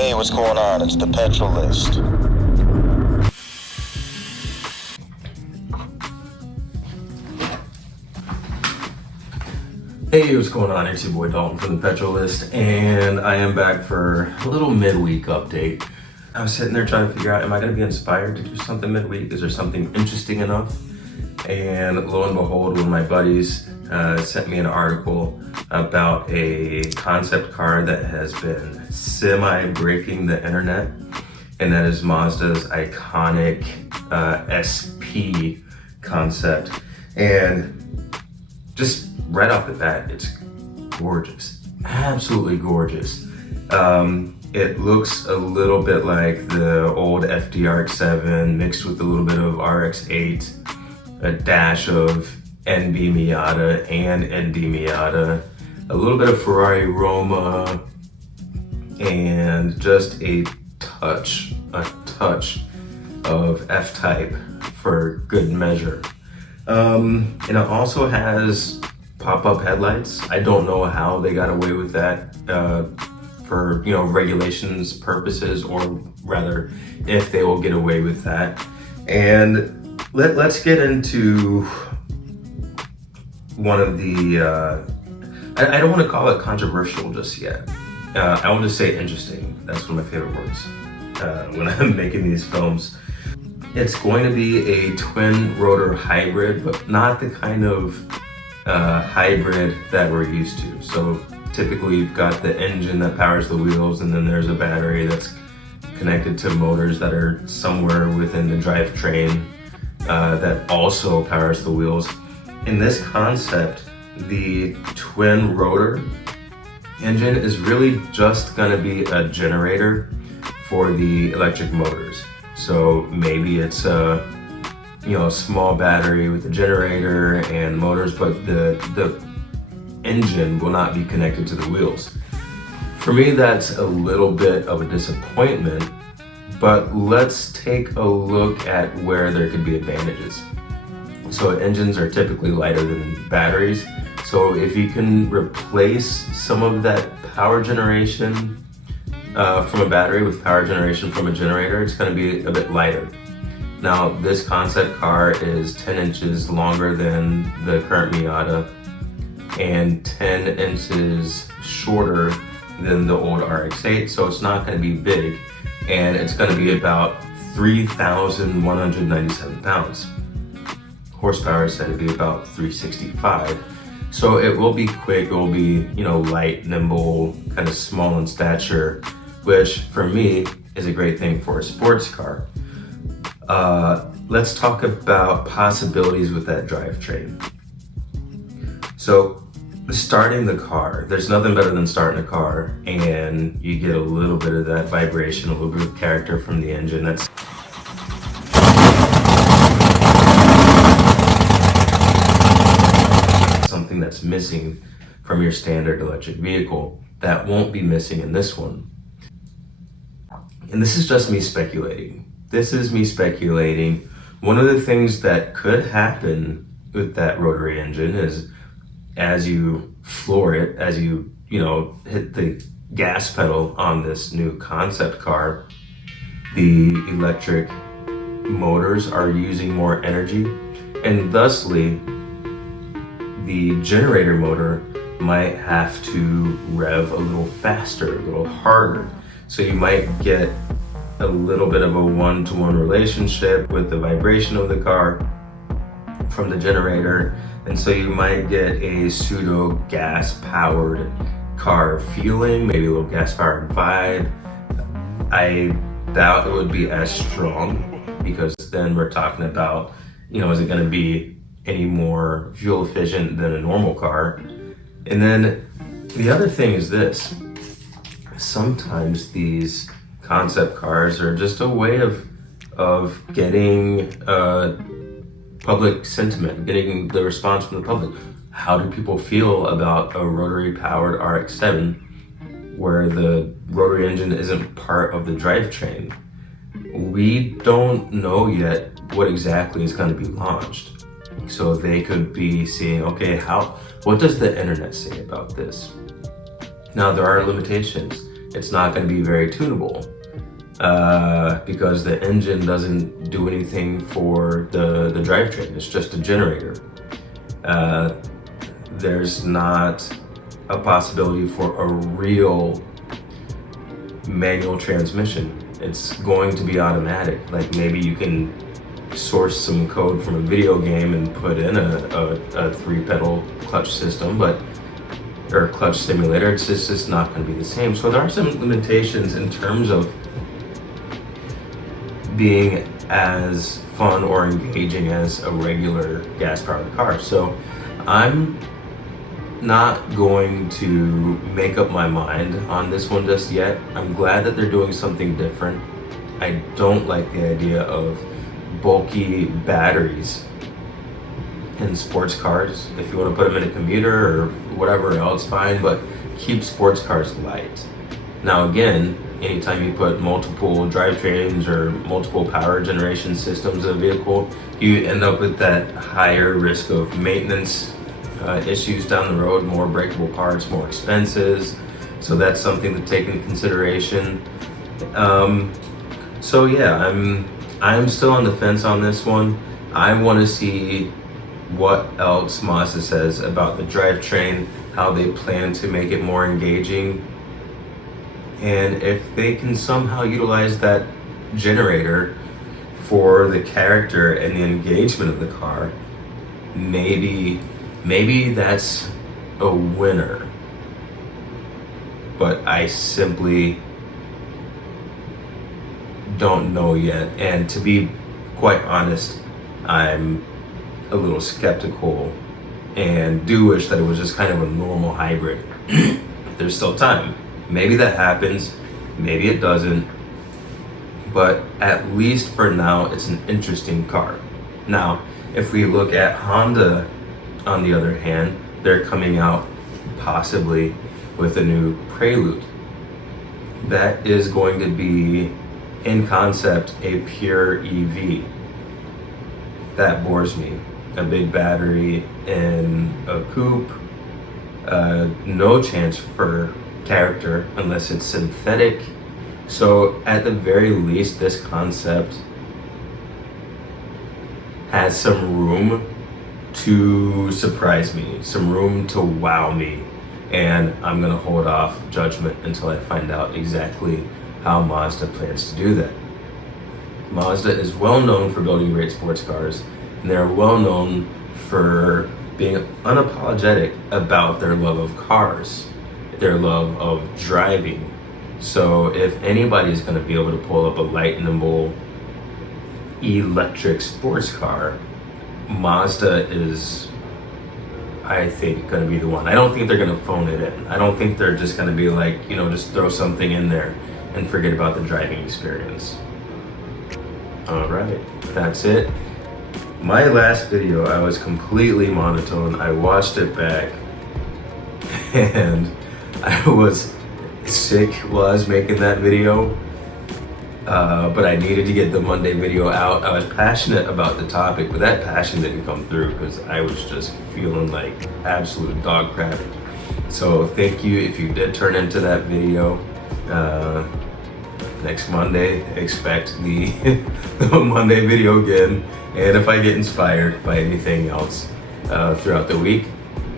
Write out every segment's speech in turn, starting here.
Hey, what's going on? It's the Petrolist. Hey, what's going on? It's your boy Dalton from the Petrolist, and I am back for a little midweek update. I was sitting there trying to figure out, am I going to be inspired to do something midweek? Is there something interesting enough? And lo and behold, one of my buddies sent me an article about a concept car that has been semi-breaking the internet, and that is Mazda's Iconic SP concept. And just right off the bat, it's gorgeous, absolutely gorgeous. It looks a little bit like the old FDRX7 mixed with a little bit of RX8, a dash of NB Miata and ND Miata, a little bit of Ferrari Roma, and just a touch of F-Type for good measure. And it also has pop-up headlights. I don't know how they got away with that for regulations purposes, or rather if they will get away with that. And let's get into one of the I don't want to call it controversial just yet. I want to say interesting. That's one of my favorite words when I'm making these films. It's going to be a twin rotor hybrid, but not the kind of hybrid that we're used to. So typically you've got the engine that powers the wheels, and then there's a battery that's connected to motors that are somewhere within the drivetrain that also powers the wheels. In this concept, the twin rotor engine is really just going to be a generator for the electric motors. So maybe it's a small battery with a generator and motors, but the engine will not be connected to the wheels. For me, that's a little bit of a disappointment, but let's take a look at where there could be advantages. So engines are typically lighter than batteries. So if you can replace some of that power generation from a battery with power generation from a generator, it's going to be a bit lighter. Now, this concept car is 10 inches longer than the current Miata and 10 inches shorter than the old RX-8, so it's not going to be big, and it's going to be about 3,197 pounds. Horsepower is said to be about 365. So it will be quick, it will be, light, nimble, kind of small in stature, which for me is a great thing for a sports car. Let's talk about possibilities with that drivetrain. So starting the car, there's nothing better than starting a car and you get a little bit of that vibration, a little bit of character from the engine. That's something that's missing from your standard electric vehicle that won't be missing in this one. And this is just me speculating. One of the things that could happen with that rotary engine is as you floor it, as you hit the gas pedal on this new concept car, the electric motors are using more energy, and thusly the generator motor might have to rev a little faster, a little harder. So you might get a little bit of a one-to-one relationship with the vibration of the car from the generator, and so you might get a pseudo gas-powered car feeling, maybe a little gas-powered vibe. I doubt it would be as strong, because then we're talking about, is it going to be any more fuel efficient than a normal car? And then the other thing is this: sometimes these concept cars are just a way of getting public sentiment, getting the response from the public. How do people feel about a rotary powered RX-7 where the rotary engine isn't part of the drivetrain? We don't know yet what exactly is going to be launched. So they could be seeing, okay, what does the internet say about this? Now, there are limitations. it's not going to be very tunable because the engine doesn't do anything for the drivetrain. It's just a generator. There's not a possibility for a real manual transmission. It's going to be automatic. Like maybe you can source some code from a video game and put in a 3-pedal clutch system, or clutch simulator. It's just not going to be the same. So there are some limitations in terms of being as fun or engaging as a regular gas-powered car. So I'm not going to make up my mind on this one just yet. I'm glad that they're doing something different. I don't like the idea of bulky batteries in sports cars. If you want to put them in a commuter or whatever else, fine, but keep sports cars light. Now again, anytime you put multiple drivetrains or multiple power generation systems in a vehicle, you end up with that higher risk of maintenance issues down the road, more breakable parts, more expenses. So that's something to take into consideration. So yeah, I'm still on the fence on this one. I want to see what else Mazda says about the drivetrain, how they plan to make it more engaging, and if they can somehow utilize that generator for the character and the engagement of the car, maybe that's a winner. But I simply don't know yet, and to be quite honest, I'm a little skeptical and do wish that it was just kind of a normal hybrid. There's still time. Maybe that happens, maybe it doesn't, but at least for now, it's an interesting car. Now, if we look at Honda, on the other hand, they're coming out possibly with a new Prelude. That is going to be, in concept, a pure EV. That bores me. A big battery in a coupe, no chance for character unless it's synthetic. So at the very least, this concept has some room to surprise me, some room to wow me, and I'm gonna hold off judgment until I find out exactly how Mazda plans to do that. Mazda is well known for building great sports cars, and they're well known for being unapologetic about their love of cars, their love of driving. So if anybody's going to be able to pull up a light, nimble electric sports car, Mazda is, I think, going to be the one. I don't think they're going to phone it in. I don't think they're just going to be like, just throw something in there and forget about the driving experience. All right, that's it. My last video, I was completely monotone. I watched it back and I was sick while I was making that video, but I needed to get the Monday video out. I was passionate about the topic, but that passion didn't come through because I was just feeling like absolute dog crap. So thank you if you did turn into that video. Next Monday, expect the Monday video again. And if I get inspired by anything else throughout the week,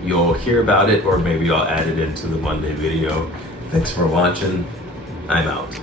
you'll hear about it, or maybe I'll add it into the Monday video. Thanks for watching. I'm out.